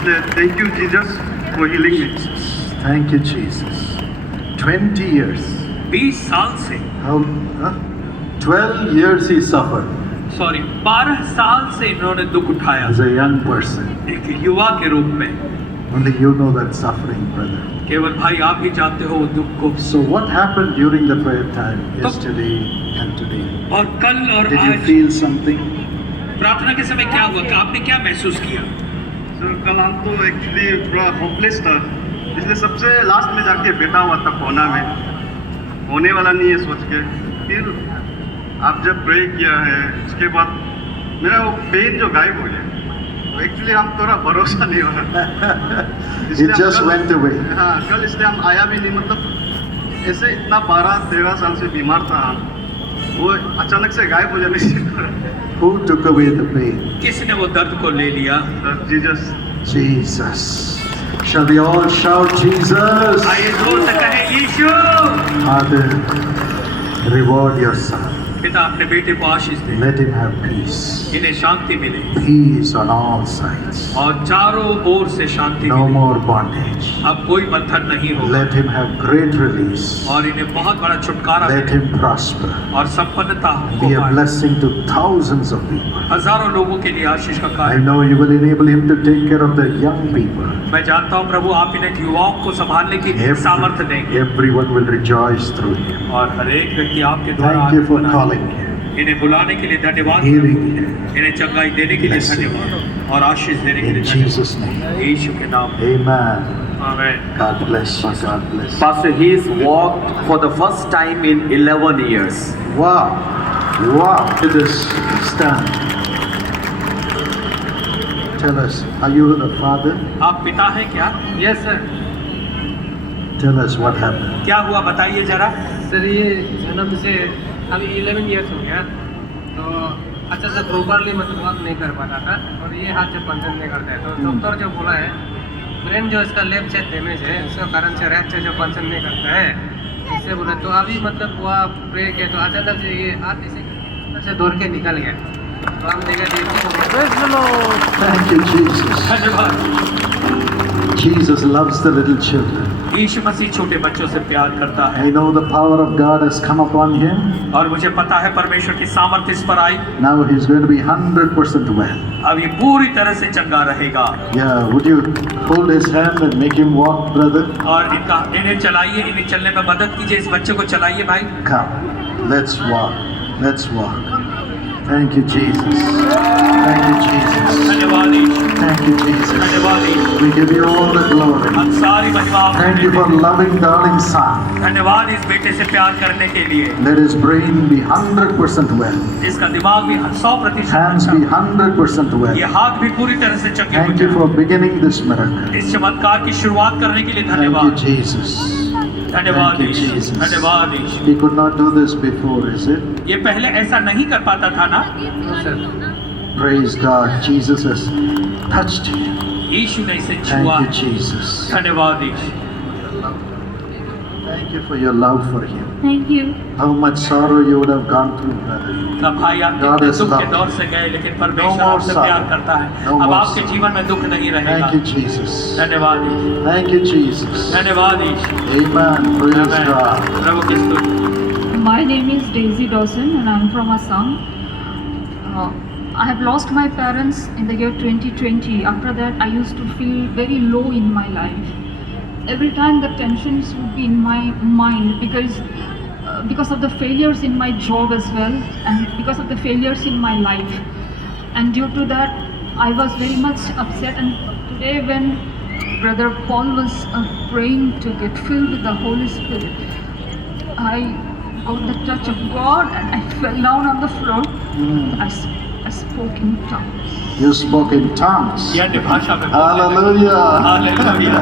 इसलिए thank you Jesus for healing me. Thank you, Jesus. 20 years. 20 साल से, How? Huh? 12 years he suffered 12 साल से इन्होंने दुख उठाया as a young person. एक युवा के रूप में। Only you know that suffering, brother. केवल भाई आप ही जानते हो वो दुख को। So what happened during the prayer time yesterday and today? और कल और Did you आज feel something? प्रार्थना के समय क्या हुआ, आपने क्या महसूस किया? सर कल हम तो एक्चुअली थोड़ा होपलेस था, इसलिए सबसे लास्ट में जाके बैठा हुआ था कोना में, होने वाला नहीं है सोच के। फिर आप जब प्रे किया है उसके बाद मेरा वो पेन जो गायब हो गया, तो एक्चुअली हम थोड़ा भरोसा नहीं हो रहा। It just went away. हाँ कल इसलिए हम आया भी नहीं, मतलब ऐसे इतना 12-13 साल से बीमार था हम, वो अचानक से गायब हो जाने से। Who took away the pain? किसने वो दर्द को ले लिया? Jesus. Jesus. Shall we all shout Jesus? आइए जोर से कहें यीशु। Father, reward your son. पिता अपने बेटे को आशीष दे, Let him have peace. इन्हें शांति मिले Peace on all sides. और चारों ओर से शांति No मिले। more bondage. अब कोई बंधन नहीं होगा Let him have great release. और इन्हें बहुत बड़ा छुटकारा Let मिले him prosper. और संपन्नता को Be a पाए। blessing to thousands of people. हजारों लोगों के लिए आशीष का I कार्य। know you will enable him to take care of the young people. मैं जानता हूँ प्रभु आप इन्हें युवाओं को संभालने की सामर्थ्य देंगे Everyone will rejoice through him. और हर एक व्यक्ति आपके द्वारा Thank you for आगे calling बढ़ाएगा। him. इन्हें बुलाने के लिए धन्यवाद, Healing him. इन्हें चंगाई देने के लिए धन्यवाद और आशीष देने के In लिए Jesus' name. धन्यवाद यीशु के नाम में। Amen. आमीन। God bless you. God bless you. Pastor, he's walked for the first time in 11 years. Wow. Wow. It is stand. Tell us, are you the father? आप पिता हैं क्या? Yes sir. Tell us what happened. क्या हुआ बताइए जरा। Sir ये जन्म से अभी 11 ईयर्स हो गया, तो अच्छा से प्रॉपरली मतलब वर्क नहीं कर पाता था और ये हाथ जब फंक्शन नहीं करता है तो डॉक्टर जो बोला है ब्रेन जो इसका लेफ्ट साइड डैमेज है, इसके कारण से राइट से जो फंक्शन नहीं करता है, इससे बोला। तो अभी मतलब हुआ प्रे किया तो अचानक से ये हाथ ऐसे दौड़ के निकल गया, तो हम देखा Thank you, Jesus. धन्यवाद। Jesus loves the little children. यीशु मसीह छोटे बच्चों से प्यार करता है I know the power of God has come upon him. और मुझे पता है परमेश्वर की सामर्थ्य इस पर आई। Now he's going to be 100% well. अब ये पूरी तरह से चंगा रहेगा। Yeah, would you hold his hand and make him walk, brother? और इन्हें चलाइए, इन्हें चलने में मदद कीजिए, इस बच्चे को चलाइए भाई। Come, let's walk. Let's walk. Thank you, Jesus. Thank you, Jesus. धन्यवाद यीशु, Thank you, Jesus. धन्यवाद यीशु। We give you all the glory. हम सारी महिमा आपको Thank you देते for loving darling son. हैं। धन्यवाद इस बेटे से प्यार करने के लिए। Let his brain be 100% well. इसका दिमाग भी 100% Hands अच्छा be हो। 100% well. ये हाथ भी पूरी तरह से चंगे हो Thank you जाएं। for beginning this miracle. इस चमत्कार की शुरुआत करने के लिए Thank you, धन्यवाद। Jesus. धन्यवाद Thank you, यीशु, Jesus. धन्यवाद यीशु। He could not do this before, is it? ये पहले ऐसा नहीं कर पाता था ना। Praise God. Jesus has touched him. यीशु ने इसे छुआ। Thank you, Jesus. धन्यवाद यीशु। Thank you for your love for him. Thank you. How much sorrow you would have gone through, brother. तब भाई आप God कितने is दुख के love. दौर से गए, लेकिन परमेश्वर No more आपसे sorrow. प्यार करता है। No अब more आपके sorrow. जीवन में दुख नहीं रहेगा। Thank you, Jesus. धन्यवाद यीशु, Thank you, Jesus. धन्यवाद यीशु। Amen. Praise आमीन। God. प्रभु की स्तुति। My name is Daisy Dawson and I'm from Assam. I have lost my parents in the year 2020. After that, I used to feel very low in my life. Every time the tensions would be in my mind because of the failures in my job as well and because of the failures in my life. And due to that, I was very much upset. And today when Brother Paul was praying to get filled with the Holy Spirit, I got the touch of God and I fell down on the floor. I spoke in tongues. You spoke in tongues. ये अन्य भाषा में बोलने लगे। Hallelujah. Hallelujah.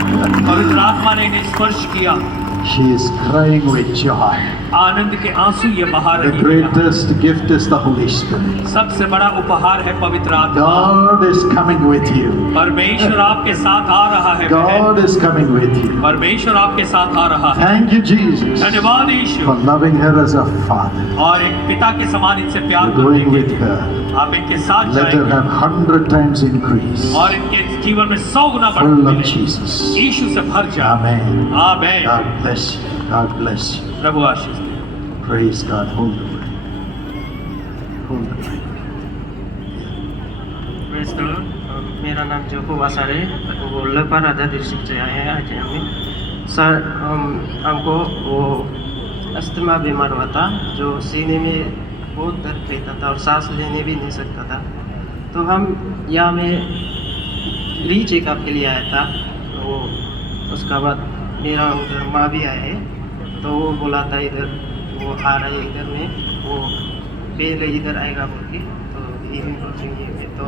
पवित्र आत्मा ने इन्हें स्पर्श किया। She is crying with joy. आनंद के आंसू ये बहा The रही है। greatest gift is the Holy Spirit. सबसे बड़ा उपहार है पवित्र आत्मा। God is coming with you. परमेश्वर आपके साथ आ रहा है बहन। God is coming with you. परमेश्वर आपके साथ आ रहा है। Thank you, Jesus, धन्यवाद यीशु। for loving her as a father. और एक पिता के समान इनसे प्यार You're करने going के with लिए her. आप इनके साथ Let her जाएंगे have 100 times increase. और इनके जीवन में 100 गुना Full of बढ़ Jesus. यीशु से भर जाए। Amen. आमीन। God bless you. God bless you. Prabhu Ashish they. Praise God. Hold the mic. Hold the mic. Praise the Lord. मेरा नाम जोको वासारे, वो लपा राधा डिस्ट्रिक्ट से आए हैं आज हमें। सर हमको वो अस्थमा बीमार हुआ था, जो सीने में बहुत दर्द रहता था और सांस लेने भी नहीं सकता था। तो हम यहाँ में री चेकअप के लिए आया था। वो उसका बाद मेरा उधर माँ भी आए हैं, तो वो बोला था इधर वो आ रहा है, इधर में वो पहले इधर आएगा बोल के, तो इवनिंग क्रॉसिंग में। तो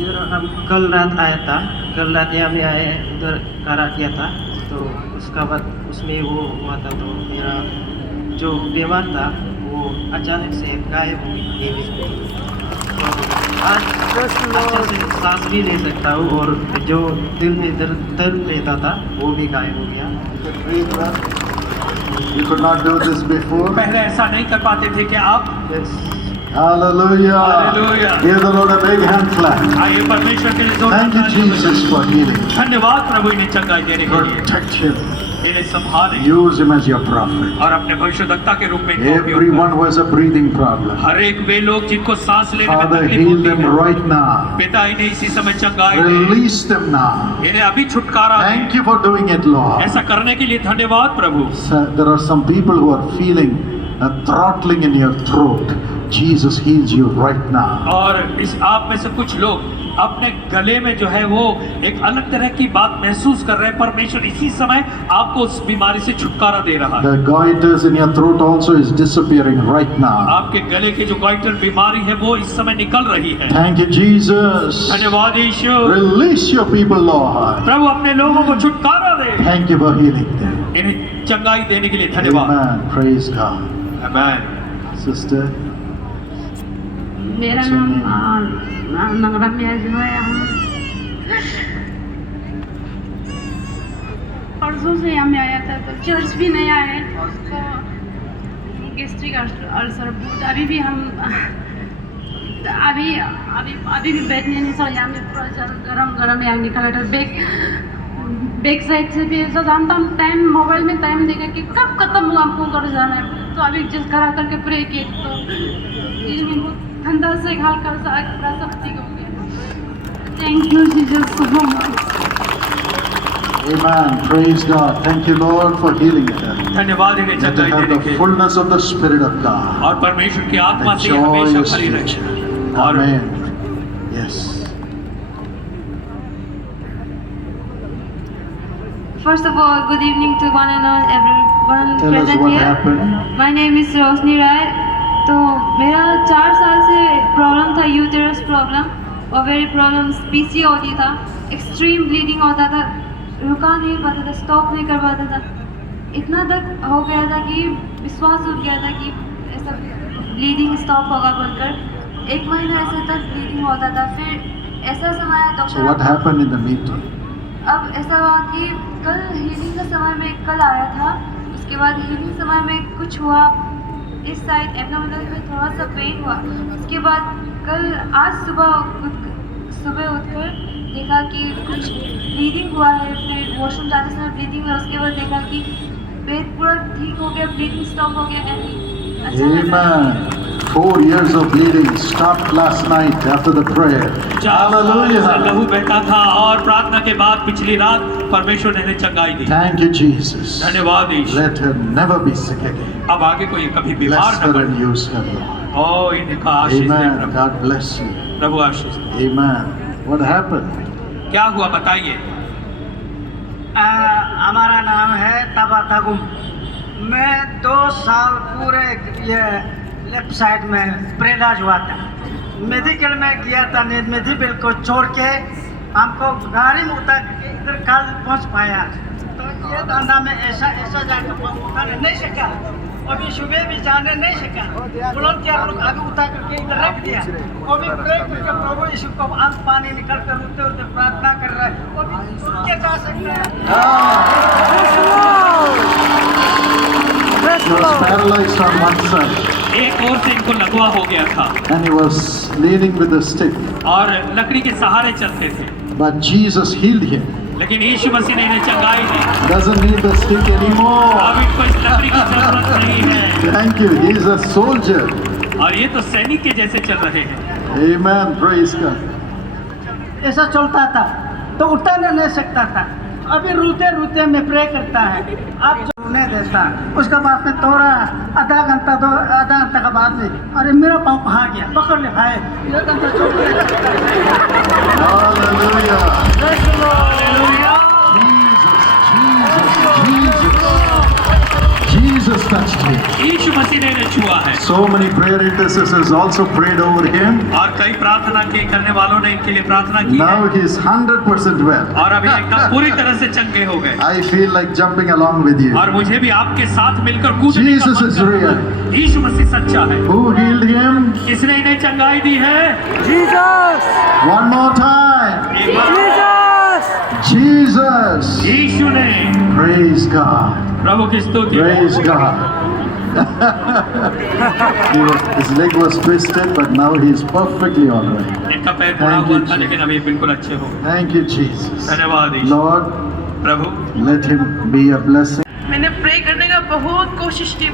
इधर हम कल रात आया था, कल रात यहाँ में आए, उधर करा किया था। तो उसका बाद उसमें वो हुआ था, तो मेरा जो बीमार था वो अचानक से गायब हो गई। तो आज अच्छे से सांस भी ले सकता हूँ, और जो दिल में दर्द रहता था वो भी गायब हो गया। You could not do this before. पहले ऐसा नहीं कर पाते थे कि आप। Hallelujah. Hallelujah. Give the Lord a big hand clap. आइए परमेश्वर के लिए जोरदार Thank you, तालियां बजाएं। Jesus, for healing. धन्यवाद प्रभु इन्हें चंगाई देने के लिए। Protect him. इन्हें संभालें Use him as your prophet. और अपने भविष्यद्वक्ता के रूप में इनका उपयोग करें। Everyone who has a breathing problem, हर एक वे लोग जिनको सांस लेने में Father, तकलीफ heal होती them है, right now. पिता इन्हें इसी समय चंगाई दे। Release them now. इन्हें अभी छुटकारा दे। Thank you for doing it, Lord. ऐसा करने के लिए धन्यवाद प्रभु। There are some people who are feeling a throttling in your throat. Jesus heals you right now. और इस आप में से कुछ लोग अपने गले में जो है वो एक अलग तरह की बात महसूस कर रहे हैं। परमेश्वर इसी समय आपको उस बीमारी से छुटकारा दे रहा है। The goiters in your throat also is disappearing right now. आपके गले की जो गॉइटर बीमारी है वो इस समय निकल रही है। Thank you, Jesus. धन्यवाद यीशु। Release your people, Lord. प्रभु अपने लोगों को छुटकारा दे। Thanक you for healing them. इन्हें चंगाई देने के लिए धन्यवाद। Amen. Praise God. आमीन। Sister, मेरा What's your नाम नगरम्या जो है। हम परसों से यहाँ में आया था, तो चर्च भी नहीं आए, तो गैस्ट्रिक अल्सर बहुत। अभी भी हम अभी अभी अभी भी बैठने नहीं सर, यहाँ में पूरा गरम यहाँ निकल रहा था। बैक साइड से भी ऐसा जानता हम टाइम मोबाइल में टाइम देखा कि कब खत्म हुआ, हमको घर जाना है। तो अभी जस्ट खड़ा करके प्रे किए, तो बहुत ठंडा से हल्का सा पूरा सब ठीक हो गया। Thank you Jesus so much. Amen. Praise God. Thank you, Lord, for healing her. धन्यवाद इन्हें Let her चंगाई have देने the के लिए। fullness of the Spirit of God. और परमेश्वर की आत्मा The से joy हमेशा is भरी rich. रहे। और Amen. Yes. First of all, good evening to one and all, everyone Tell us present what here. happened. My name is Rosni Rai. तो मेरा 4 साल से प्रॉब्लम था, uterus problem, ovary problem, PCOD था, extreme bleeding होता था, रुका नहीं पाता था, स्टॉप नहीं कर पाता था। इतना तक हो गया था कि विश्वास उठ गया था कि ऐसा ब्लीडिंग स्टॉप होगा बोलकर। 1 महीना ऐसे तक ब्लीडिंग होता था। फिर ऐसा समय आया So what doctor, happened in the meeting? अब ऐसा हुआ कि कल हीलिंग का समय में कल आया था, उसके बाद हीलिंग समय में कुछ हुआ, इस साइड एब्डोमिनल में थोड़ा सा पेन हुआ। उसके बाद कल आज सुबह उठकर देखा कि कुछ ब्लीडिंग हुआ है, फिर वॉशरूम जाते समय ब्लीडिंग हुआ। उसके बाद देखा कि पेट पूरा ठीक हो गया, ब्लीडिंग स्टॉप हो गया। अच्छा लगा। Amen. 4 years of bleeding stopped last night after the prayer. 4 साल से लहू Hallelujah. बहता था और प्रार्थना के बाद पिछली रात परमेश्वर ने इन्हें चंगाई दी। Thank you, Jesus. धन्यवाद यीशु। Let her never be sick again. अब आगे कोई कभी बीमार Bless न her and पड़े। use her, Lord. ओ इनका आशीष दे Amen. Prabhu. God bless you. Prabhu Ashish they. Amen. What happened? क्या हुआ बताइए। हमारा नाम है तबा तगुम। मैं 2 साल पूरे ये लेफ्ट साइड में पैरालाइज हुआ था। मेडिकल में गया था, मेडिकल को छोड़ के हमको गाड़ी में उतर के इधर कल पहुंच पाया। तो ये धंधा में ऐसा ऐसा जाकर उठाने नहीं सका, अभी सुबह भी जाने नहीं सका, तुरंत क्या लोग आगे उठा करके इधर रख दिया। अभी प्रे करके प्रभु यीशु को आंख पानी निकल कर रोते रोते प्रार्थना कर रहा है, अभी सुन के जा सकते हैं। He was paralyzed on one side एक ओर से इनको लकवा हो गया था and he was leaning with a stick. और लकड़ी के सहारे चलते थे, But Jesus healed him. लेकिन यीशु मसीह ने इन्हें चंगाई दी। Doesn't need the stick anymore. अब इनको इस लकड़ी की जरूरत नहीं है। Thank you. He is a soldier. और ये तो सैनिक के जैसे चल रहे हैं। Amen. Praise God. ऐसा चलता था तो उठा नहीं सकता था, अभी रोते रोते में प्रे करता है, आप चलने देता। उसके बाद में थोड़ा आधा घंटा का बाद में अरे मेरा पाँव कहाँ गया, पकड़ ले भाई, ये घंटा चल रहा Hallelujah. Jesus touched him. यीशु मसीह ने इन्हें छुआ है। So many prayer intercessors also prayed over him. और कई प्रार्थना के करने वालों ने इनके लिए प्रार्थना की Now है। he is 100% well. और अभी एकदम पूरी तरह से चंगे हो गए। I feel like jumping along with you. और मुझे भी आपके साथ मिलकर कूदने का Jesus मन is कर रहा real. है। यीशु मसीह सच्चा है। Who healed him? किसने इन्हें चंगाई दी है? One more time. एक बार Jesus. यीशु ने। Praise God. प्रभु की स्तुति। Praise God. His leg was twisted, but now he is perfectly all right. इनका पैर मुड़ा Thank हुआ you, था, लेकिन अभी बिल्कुल अच्छे हो गए। Thank you, Jesus. धन्यवाद यीशु। Lord, Prabhu let him be a blessing. मैंने प्रे करने का बहुत कोशिश की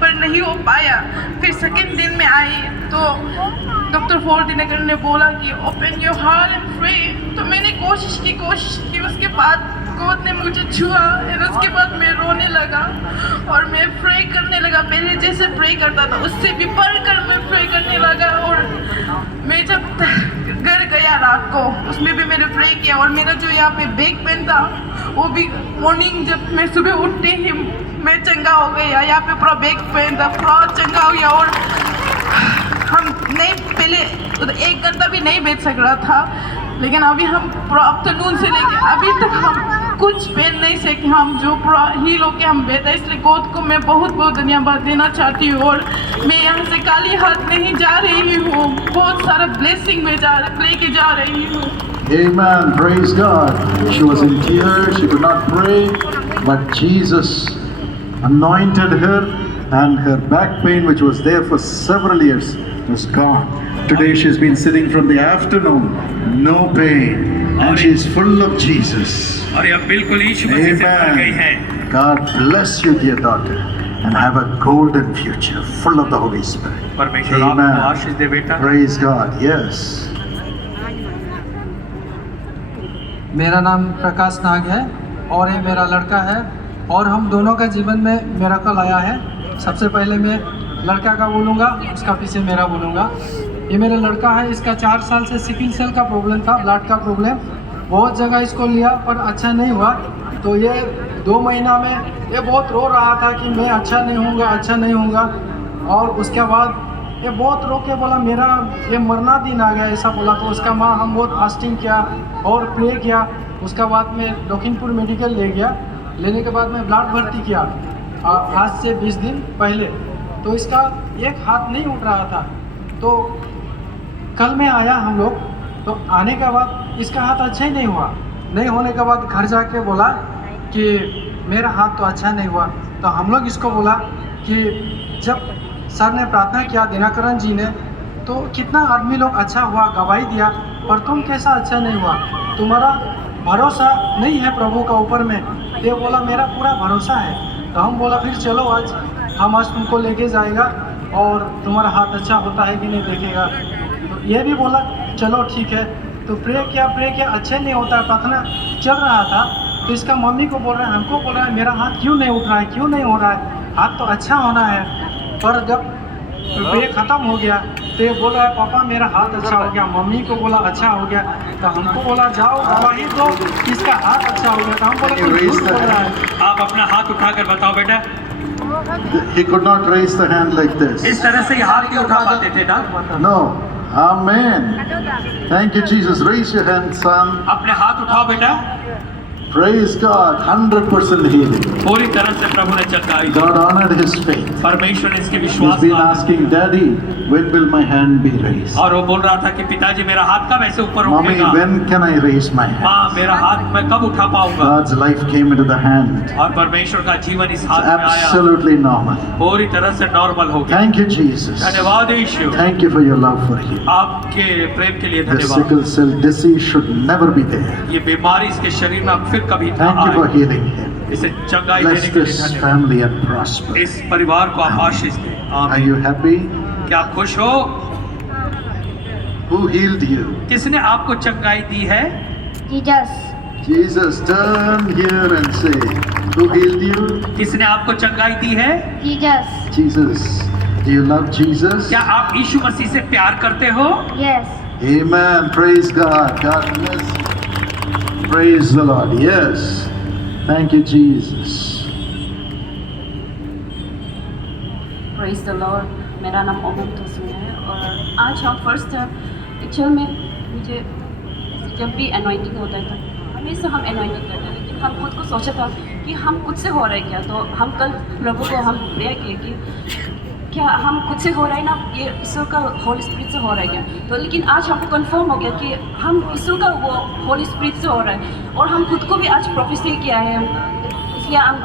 पर नहीं हो पाया। फिर सेकंड दिन में आई तो डॉक्टर फॉर दिनकर ने बोला कि open your heart and pray. तो मैंने कोशिश की, उसके बाद गॉड ने मुझे छुआ और उसके बाद मैं रोने लगा और मैं प्रे करने लगा। पहले जैसे प्रे करता था उससे भी बढ़कर मैं प्रे करने लगा। और मैं जब घर गया रात को उसमें भी मैंने प्रे किया। और मेरा जो यहाँ पे बैक पेन था वो भी मॉर्निंग जब मैं सुबह उठते ही मैं चंगा हो गया। यहाँ पे पूरा बैक पेन था, पूरा चंगा हो गया। और हम नहीं पहले 1 घंटा भी नहीं बैठ सक रहा था, लेकिन अभी हम पूरा आफ्टरनून से लेके अभी तक हम कुछ बैठ नहीं सके। हम जो पूरा हील होके हम बैठा, इसलिए गॉड को मैं बहुत बहुत धन्यवाद देना चाहती हूँ। और मैं यहाँ से खाली हाथ नहीं जा रही हूँ, बहुत सारा ब्लेसिंग में लेके जा रही हूँ। Amen. Praise God. She was in tears. She could not pray, but Jesus anointed her, and her back pain, which was there for several years, was gone. Today she's been sitting from the afternoon, no pain, and she's full of Jesus. और यह बिल्कुल यीशु मसीह से भर गई है। Amen. God bless you, dear daughter, and have a golden future full of the Holy Spirit. परमेश्वर आपको आशीष दे बेटा। Praise God. Yes. मेरा नाम प्रकाश नाग है और ये मेरा लड़का है और हम दोनों का जीवन में मिरेकल आया है। सबसे पहले मैं लड़का का बोलूँगा, उसका पीछे मेरा बोलूँगा। ये मेरा लड़का है, इसका 4 साल से सिकल सेल का प्रॉब्लम था, ब्लड का प्रॉब्लम। बहुत जगह इसको लिया पर अच्छा नहीं हुआ। तो ये 2 महीना में ये बहुत रो रहा था कि मैं अच्छा नहीं होऊंगा। और उसके बाद ये बहुत रो के बोला मेरा ये मरना दिन आ गया, ऐसा बोला। तो उसका माँ हम बहुत फास्टिंग किया और प्रे किया। उसका बाद में लखीमपुर मेडिकल ले गया। लेने के बाद में ब्लड भर्ती किया आज से 20 दिन पहले। तो इसका एक हाथ नहीं उठ रहा था। तो कल में आया हम लोग, तो आने के बाद इसका हाथ अच्छा ही नहीं हुआ। नहीं होने के बाद घर जाके बोला कि मेरा हाथ तो अच्छा नहीं हुआ। तो हम लोग इसको बोला कि जब सर ने प्रार्थना किया दिनाकरण जी ने, तो कितना आदमी लोग अच्छा हुआ, गवाही दिया, पर तुम कैसा अच्छा नहीं हुआ? तुम्हारा भरोसा नहीं है प्रभु का ऊपर में। ये बोला मेरा पूरा भरोसा है। तो हम बोला फिर चलो आज तुमको लेके जाएगा और तुम्हारा हाथ अच्छा होता है कि नहीं देखेगा। तो ये भी बोला चलो ठीक है। तो प्रे किया अच्छे नहीं होता है, प्रार्थना चल रहा था। तो इसका मम्मी को बोल रहा है, हमको बोल रहा है मेरा हाथ क्यों नहीं उठ रहा है, क्यों नहीं हो रहा है, हाथ तो अच्छा होना है। पर जब प्रे खत्म हो गया तो ये बोल रहा है पापा मेरा हाथ अच्छा हो गया। मम्मी को बोला अच्छा हो गया। तो हमको बोला जाओ गवाही दो इसका हाथ अच्छा हो गया। तो हम बोला कोई झूठ बोल रहा है। आप अपना हाथ उठाकर बताओ बेटा। He could not raise the hand like this. इस तरह से ये हाथ नहीं उठा पाते थे ना। No. Amen. Thank you, Jesus. Raise your hand, son. अपने हाथ उठाओ बेटा। Praise God, 100% healing. पूरी तरह से प्रभु ने चंगाई दी। God honored his faith. परमेश्वर ने इसके He's विश्वास been का asking, Daddy, when will my hand be raised? और वो बोल रहा था कि पिताजी मेरा हाथ कब ऐसे ऊपर Mommy, उठेगा? when can I raise my hand? माँ मेरा हाथ मैं कब उठा पाऊंगा? God's life came into the hand. और परमेश्वर का जीवन इस It's हाथ में आया, absolutely normal. पूरी तरह से नॉर्मल हो गया। Thank you, Jesus. धन्यवाद यीशु, Thank you for your love for him. आपके प्रेम के लिए The धन्यवाद। sickle cell disease should never be there. ये बीमारी इसके शरीर में अब फिर कभी ना Thank you for आए। healing him. इसे चंगाई Bless देने के लिए this धन्यवाद। family and prosper. इस परिवार को आप आशीष दें। Are आमीन। you happy? क्या आप खुश हो? Who healed you? किसने आपको चंगाई दी है? Jesus, turn here and say, who healed you? किसने आपको चंगाई दी है? Jesus. Do you love Jesus? क्या आप यीशु मसीह से प्यार करते हो? Amen. Praise God. God bless you. Praise the Lord. Yes. Thank you, Jesus. Praise the Lord. मेरा नाम ओमम तोसिन है और आज हम फर्स्ट एक्चुअल में मुझे जब भी एनॉइंटिंग होता है तो हमेशा हम एनॉइंटिंग करते हैं, लेकिन हम खुद को सोचा था कि हम खुद से हो रहा है क्या। तो हम कल प्रभु को हम प्रेयर किए कि क्या हम खुद से हो रहा है ना, ये ईश्वर का होली स्पिरिट से हो रहा है क्या। तो लेकिन आज हमको कंफर्म हो गया कि हम ईश्वर का वो होली स्पिरिट से हो रहा है और हम खुद को भी आज प्रोफेसी किया है, इसलिए हम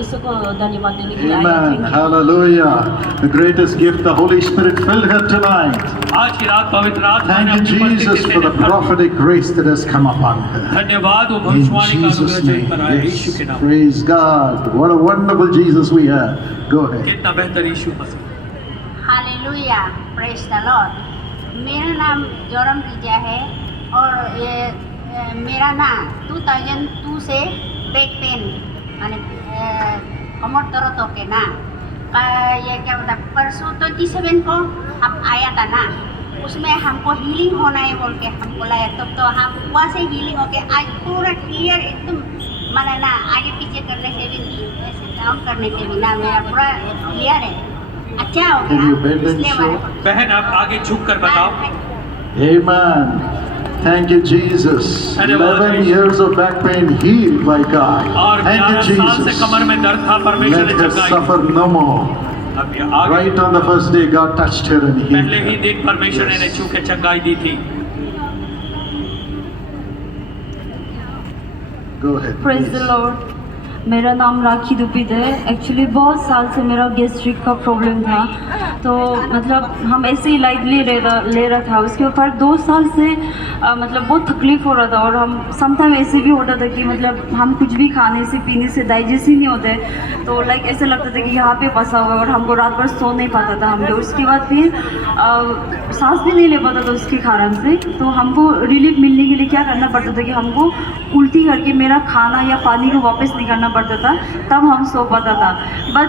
ईश्वर को धन्यवाद देने के लिए आए Amen. हैं। Hallelujah. The greatest gift, the Holy Spirit filled her tonight. आज की रात पवित्र आत्मा Thank ने you, अपनी उपस्थिति Jesus, से for the निभा- prophetic grace that has come upon her. धन्यवाद वो In भविष्यवाणी का Jesus' अनुग्रह जो name. इन पर आया Yes. यीशु के नाम। Praise God. What a wonderful Jesus we have. Go ahead. कितना बेहतर Yeshu Masih. Hallelujah, praise the Lord. मेरा नाम जोरम रिजा है और ये मेरा ना 2002 से बैक पेन माने कमर दर्द होके ना ये क्या बोलता परसों 27 को हम आया था ना, उसमें हमको हीलिंग होना है बोल के हमको लाया, तब तो हम वहाँ से हीलिंग होके आज पूरा क्लियर एकदम माने ना आगे पीछे करने से भी नहीं, ऐसे डाउन करने से भी ना मेरा पूरा क्लियर है, अच्छा हो Can you गया। bend and इसलिए show? बहन आप आगे झुक कर बताओ। Amen. Thank you, Jesus. धन्यवाद 11 यीशु। years of back pain healed by God. और Thank 11 you, साल से Jesus. कमर में दर्द था, परमेश्वर Let ने her चंगाई। suffer no more. अब ये आगे Right on the first day, God touched her and healed पहले ही her. दिन परमेश्वर ने छू के चंगाई दी थी। Go ahead. Praise the please. Lord. मेरा नाम राखी दुपित है। एक्चुअली बहुत साल से मेरा गैस्ट्रिक का प्रॉब्लम था, तो मतलब हम ऐसे ही लाइटली ले रहा था। उसके ऊपर 2 साल से मतलब बहुत तकलीफ हो रहा था और हम समटाइम ऐसे भी होता था कि मतलब हम कुछ भी खाने से पीने से डाइजेस्ट ही नहीं होते, तो लाइक ऐसा लगता था कि यहाँ पे फंसा हुआ है और हमको रात भर सो नहीं पाता था हम लोग। उसके बाद फिर सांस भी नहीं ले पाता था उसके कारण से, तो हमको रिलीफ मिलने के लिए क्या करना पड़ता था कि हमको उल्टी करके मेरा खाना या पानी को वापस निकालना पड़ता था, तब हम सो पाता था। बट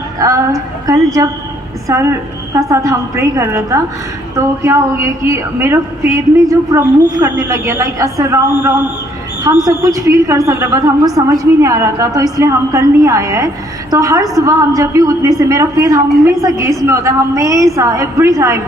कल जब सर का साथ हम प्रे कर रहा था, तो क्या हो गया कि मेरा पेट में जो पूरा मूव करने लग गया, लाइक ऐसे राउंड राउंड हम सब कुछ फील कर सकते, बट हमको समझ भी नहीं आ रहा था, तो इसलिए हम कल नहीं आए हैं। तो हर सुबह हम जब भी उठने से मेरा पेट हमेशा गैस में होता है, हमेशा एवरी टाइम।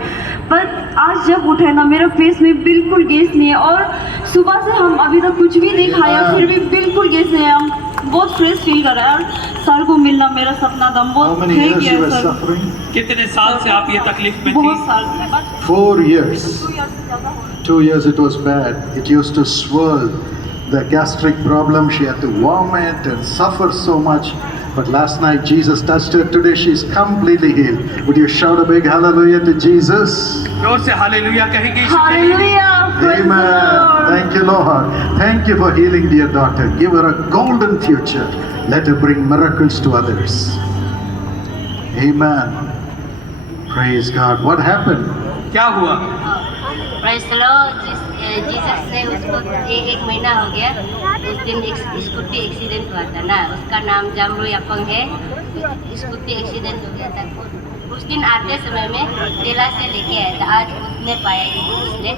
बट आज जब उठे ना, मेरा फेस में बिल्कुल गैस नहीं है और सुबह से हम अभी तक कुछ भी नहीं खाया, फिर भी बिल्कुल गैस नहीं है। हम बहुत फ्रेश फील कर रहे हैं और सर को मिलना मेरा सपना था। हम How बहुत many thank years you you were sir. suffering? कितने साल से आप ये तकलीफ में बहुत थी? साल से, बट 4 years. 2 years से ज़्यादा हो रहा है। 2 years it was bad. It used to swirl. The gastric problem, she had to vomit and suffer so much. But last night Jesus touched her. Today she's completely healed. Would you shout a big hallelujah to Jesus? जोर से hallelujah कहेंगे यीशु के लिए? Hallelujah, praise the Amen. Lord. Thank you, Lord. Thank you for healing dear daughter. Give her a golden future. Let her bring miracles to others. Amen. Praise God. What happened? क्या हुआ? Praise the Lord. Jesus से उसको एक महीना हो गया, उस दिन स्कूटी एक्सीडेंट हुआ था ना, उसका नाम जामरू यापंग है। स्कूटी एक्सीडेंट हो गया था, उस दिन आते समय में तेला से लेके आया था, आज उठने पाया इसलिए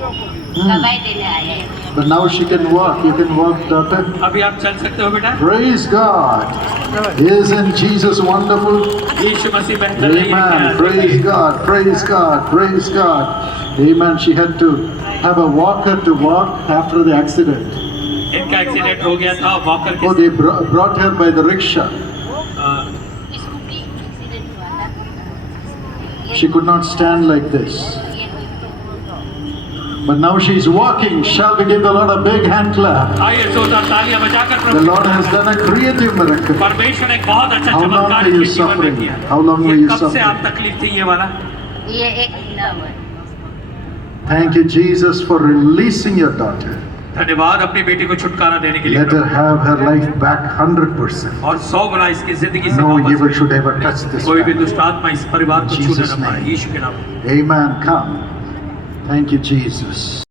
दवाई देने आए हैं। But now she can walk. You can walk, daughter. अभी आप चल सकते हो बेटा? Praise God. Isn't Jesus wonderful? यीशु मसीह बेहतर नहीं है Amen. क्या? Praise God. Praise God. Praise God. Amen. She had to have a walker to walk after the accident. इनका एक्सीडेंट हो गया था वॉकर Oh, के they brought her by the rickshaw. Scooty accident हुआ था She could not stand like this. But now she is walking. Shall we give the Lord a big hand clap? आइए जोरदार तालियां बजाकर The Prabhu Lord has done a creative miracle. परमेश्वर ने एक बहुत अच्छा How long चमत्कार were you इनके जीवन में suffering? किया। How long were ये you कब से suffering? आप तकलीफ थी ये वाला? ये एक महीना हुआ है। Thank you, Jesus, for releasing your daughter. धन्यवाद अपनी बेटी को छुटकारा देने के लिए Let her have her life back 100%. और 100 गुना इसकी जिंदगी से No वापस evil should ever touch this कोई भी family. दुष्ट आत्मा इस परिवार को छूने Jesus' न पाए name. यीशु के नाम में। Amen. Come. Thank you, Jesus.